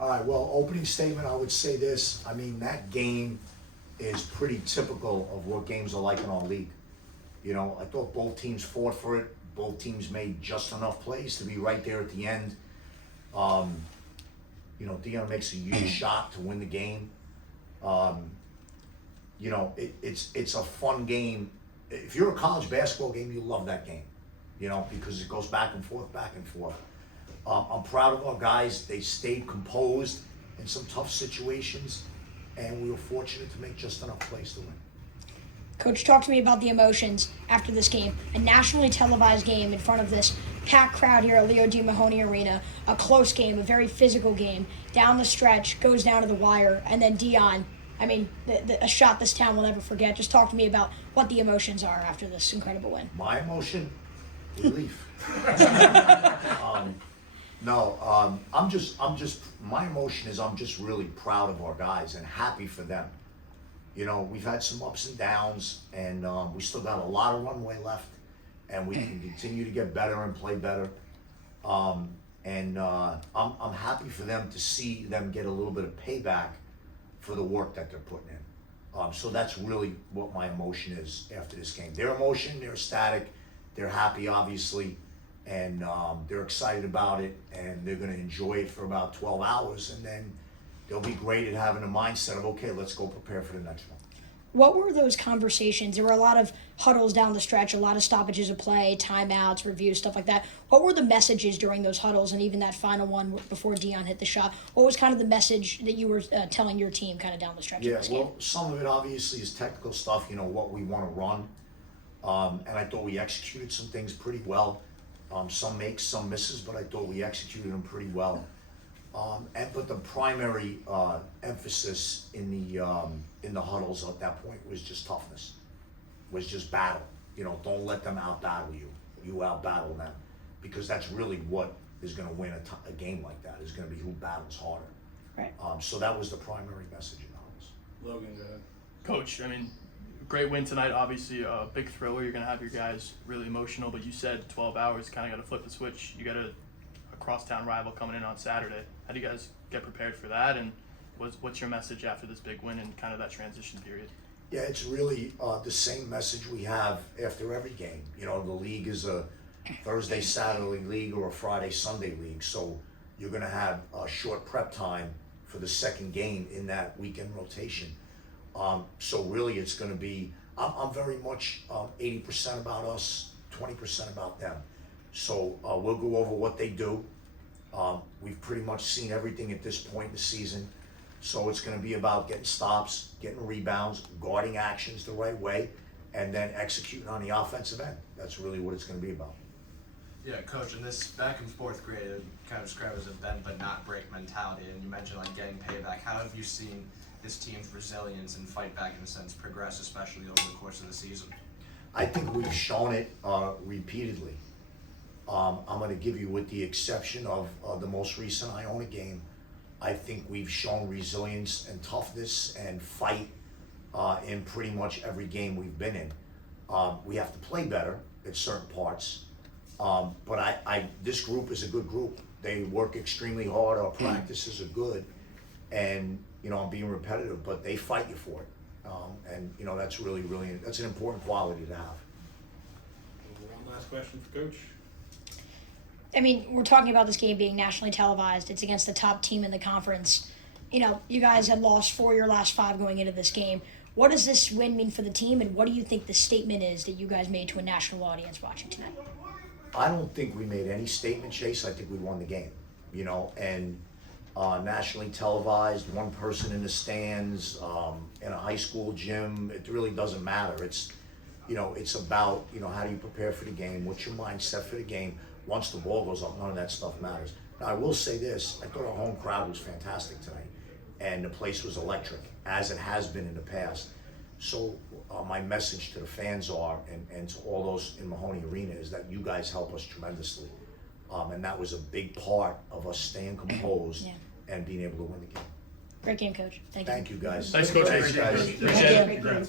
All right, well, opening statement, I would say this. I mean, that game is pretty typical of what games are like in our league. You know, I thought both teams fought for it. Both teams made just enough plays to be right there at the end. You know, Dion makes a huge shot to win the game. You know, it's a fun game. If you're a college basketball game, you love that game. You know, because it goes back and forth, back and forth. I'm proud of our guys. They stayed composed in some tough situations, and we were fortunate to make just enough plays to win. Coach, talk to me about the emotions after this game. A nationally televised game in front of this packed crowd here at Leo D. Mahoney Arena. A close game, a very physical game. Down the stretch, goes down to the wire, and then Dion, I mean, a shot this town will never forget. Just talk to me about what the emotions are after this incredible win. My emotion? Relief. My emotion is I'm just really proud of our guys and happy for them. You know, we've had some ups and downs, and we still got a lot of runway left, and we can continue to get better and play better. I'm happy for them to see them get a little bit of payback for the work that they're putting in. So that's really what my emotion is after this game. Their emotion, they're ecstatic, they're happy, obviously, and they're excited about it, and they're going to enjoy it for about 12 hours, and then they'll be great at having a mindset of, okay, let's go prepare for the next one. What were those conversations? There were a lot of huddles down the stretch, a lot of stoppages of play, timeouts, reviews, stuff like that. What were the messages during those huddles and even that final one before Dion hit the shot? What was kind of the message that you were telling your team kind of down the stretch of this game? Some of it obviously is technical stuff, you know, what we want to run. And I thought we executed some things pretty well. Some makes, some misses, but I thought we executed them pretty well. But the primary emphasis in the huddles at that point was just toughness, was just battle. You know, don't let them out-battle you. You out-battle them, because that's really what is going to win a game like that. Is going to be who battles harder. Right. So that was the primary message in the huddles. Logan, go ahead. Coach, I mean, great win tonight. Obviously, a big thriller. You're going to have your guys really emotional, but you said 12 hours. Kind of got to flip the switch. You got a crosstown rival coming in on Saturday. How do you guys get prepared for that, and what's your message after this big win and kind of that transition period? Yeah, it's really the same message we have after every game. You know, the league is a Thursday, Saturday league or a Friday, Sunday league, so you're going to have a short prep time for the second game in that weekend rotation. So really it's going to be, I'm very much 80% about us, 20% about them. So we'll go over what they do. We've pretty much seen everything at this point in the season. So it's going to be about getting stops, getting rebounds, guarding actions the right way, and then executing on the offensive end. That's really what it's going to be about. Yeah, Coach, in this back and forth grade, it kind of described as a bend but not break mentality, and you mentioned like getting payback. How have you seen this team's resilience and fight back, in a sense, progress, especially over the course of the season? I think we've shown it repeatedly. I'm going to give you, with the exception of the most recent Iona game, I think we've shown resilience and toughness and fight in pretty much every game we've been in. We have to play better at certain parts, but this group is a good group. They work extremely hard. Our practices are good, and you know, I'm being repetitive, but they fight you for it, and you know, that's really, really, that's an important quality to have. One last question for Coach. I mean, we're talking about this game being nationally televised. It's against the top team in the conference. You know, you guys had lost 4 of your last 5 going into this game. What does this win mean for the team, and what do you think the statement is that you guys made to a national audience watching tonight? I don't think we made any statement, Chase. I think we won the game, you know, and nationally televised, one person in the stands, in a high school gym, it really doesn't matter. It's, you know, it's about, you know, how do you prepare for the game? What's your mindset for the game? Once the ball goes up, none of that stuff matters. Now, I will say this, I thought our home crowd was fantastic tonight, and the place was electric, as it has been in the past. So my message to the fans are, and to all those in Mahoney Arena, is that you guys help us tremendously. And that was a big part of us staying composed and being able to win the game. Great game, Coach. Thank you. Thank you, guys. Thanks, Coach. Thanks, guys. Appreciate it. Great game.